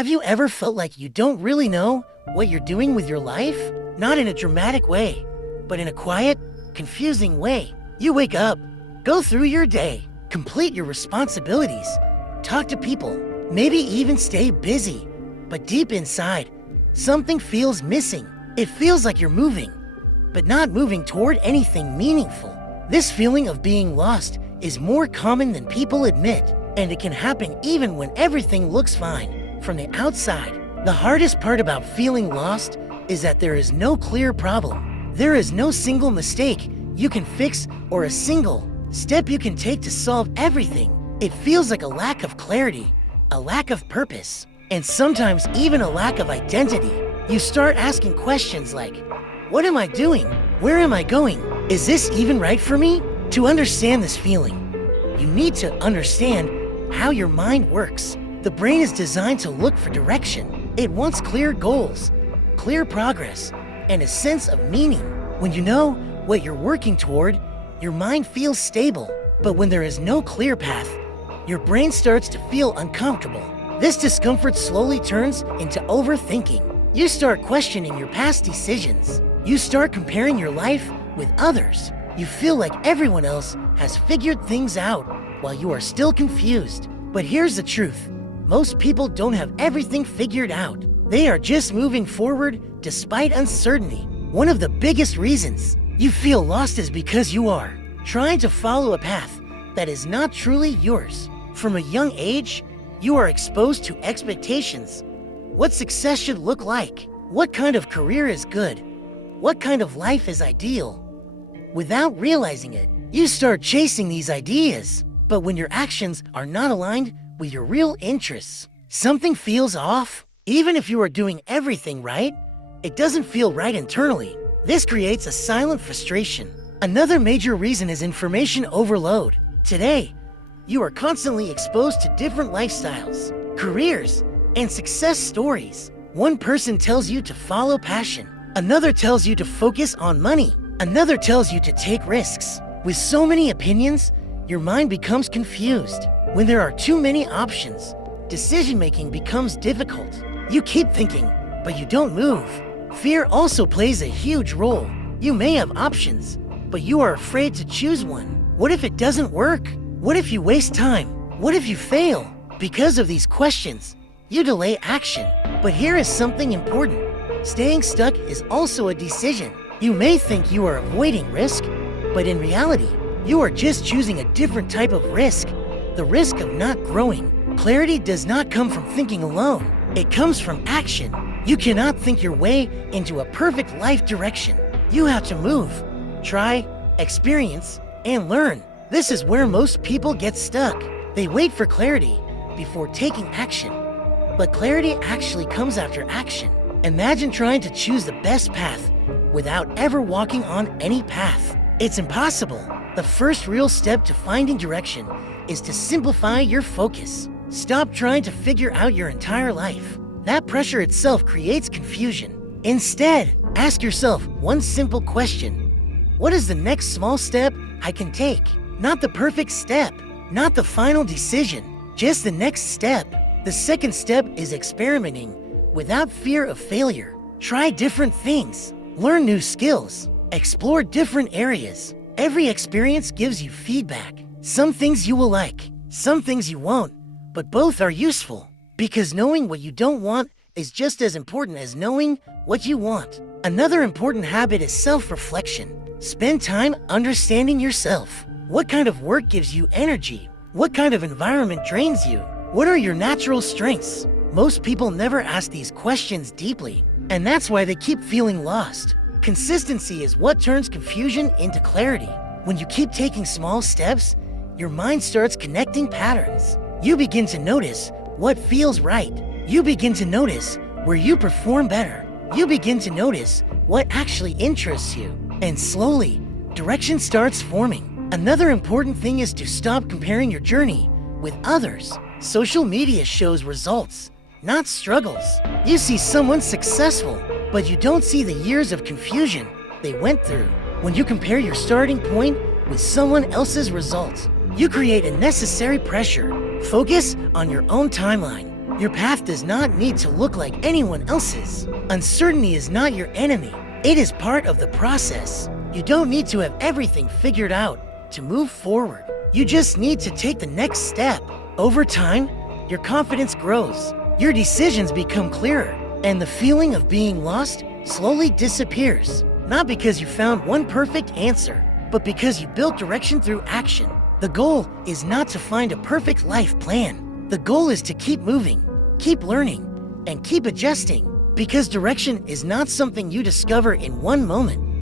Have you ever felt like you don't really know what you're doing with your life? Not in a dramatic way, but in a quiet, confusing way. You wake up, go through your day, complete your responsibilities, talk to people, maybe even stay busy. But deep inside, something feels missing. It feels like you're moving, but not moving toward anything meaningful. This feeling of being lost is more common than people admit, and it can happen even when everything looks fine from the outside. The hardest part about feeling lost is that there is no clear problem. There is no single mistake you can fix or a single step you can take to solve everything. It feels like a lack of clarity, a lack of purpose, and sometimes even a lack of identity. You start asking questions like, what am I doing? Where am I going? Is this even right for me? To understand this feeling, you need to understand how your mind works. The brain is designed to look for direction. It wants clear goals, clear progress, and a sense of meaning. When you know what you're working toward, your mind feels stable. But when there is no clear path, your brain starts to feel uncomfortable. This discomfort slowly turns into overthinking. You start questioning your past decisions. You start comparing your life with others. You feel like everyone else has figured things out while you are still confused. But here's the truth. Most people don't have everything figured out. They are just moving forward despite uncertainty. One of the biggest reasons you feel lost is because you are trying to follow a path that is not truly yours. From a young age, you are exposed to expectations. What success should look like, what kind of career is good, what kind of life is ideal. Without realizing it, you start chasing these ideas. But when your actions are not aligned with your real interests, something feels off. Even if you are doing everything right, it doesn't feel right internally. This creates a silent frustration. Another major reason is information overload. Today, you are constantly exposed to different lifestyles, careers, and success stories. One person tells you to follow passion. Another tells you to focus on money. Another tells you to take risks. With so many opinions, your mind becomes confused. When there are too many options, decision-making becomes difficult. You keep thinking, but you don't move. Fear also plays a huge role. You may have options, but you are afraid to choose one. What if it doesn't work? What if you waste time? What if you fail? Because of these questions, you delay action. But here is something important. Staying stuck is also a decision. You may think you are avoiding risk, but in reality, you are just choosing a different type of risk. The risk of not growing. Clarity does not come from thinking alone. It comes from action. You cannot think your way into a perfect life direction. You have to move, try, experience, and learn. This is where most people get stuck. They wait for clarity before taking action. But clarity actually comes after action. Imagine trying to choose the best path without ever walking on any path. It's impossible. The first real step to finding direction is to simplify your focus. Stop trying to figure out your entire life. That pressure itself creates confusion. Instead, ask yourself one simple question. What is the next small step I can take? Not the perfect step, not the final decision, just the next step. The second step is experimenting without fear of failure. Try different things, learn new skills, explore different areas. Every experience gives you feedback. Some things you will like, some things you won't, but both are useful. Because knowing what you don't want is just as important as knowing what you want. Another important habit is self-reflection. Spend time understanding yourself. What kind of work gives you energy? What kind of environment drains you? What are your natural strengths? Most people never ask these questions deeply, and that's why they keep feeling lost. Consistency is what turns confusion into clarity. When you keep taking small steps, your mind starts connecting patterns. You begin to notice what feels right. You begin to notice where you perform better. You begin to notice what actually interests you. And slowly, direction starts forming. Another important thing is to stop comparing your journey with others. Social media shows results, not struggles. You see someone successful, but you don't see the years of confusion they went through. When you compare your starting point with someone else's results, you create unnecessary pressure. Focus on your own timeline. Your path does not need to look like anyone else's. Uncertainty is not your enemy. It is part of the process. You don't need to have everything figured out to move forward. You just need to take the next step. Over time, your confidence grows. Your decisions become clearer, and the feeling of being lost slowly disappears. Not because you found one perfect answer, but because you built direction through action. The goal is not to find a perfect life plan. The goal is to keep moving, keep learning, and keep adjusting, because direction is not something you discover in one moment.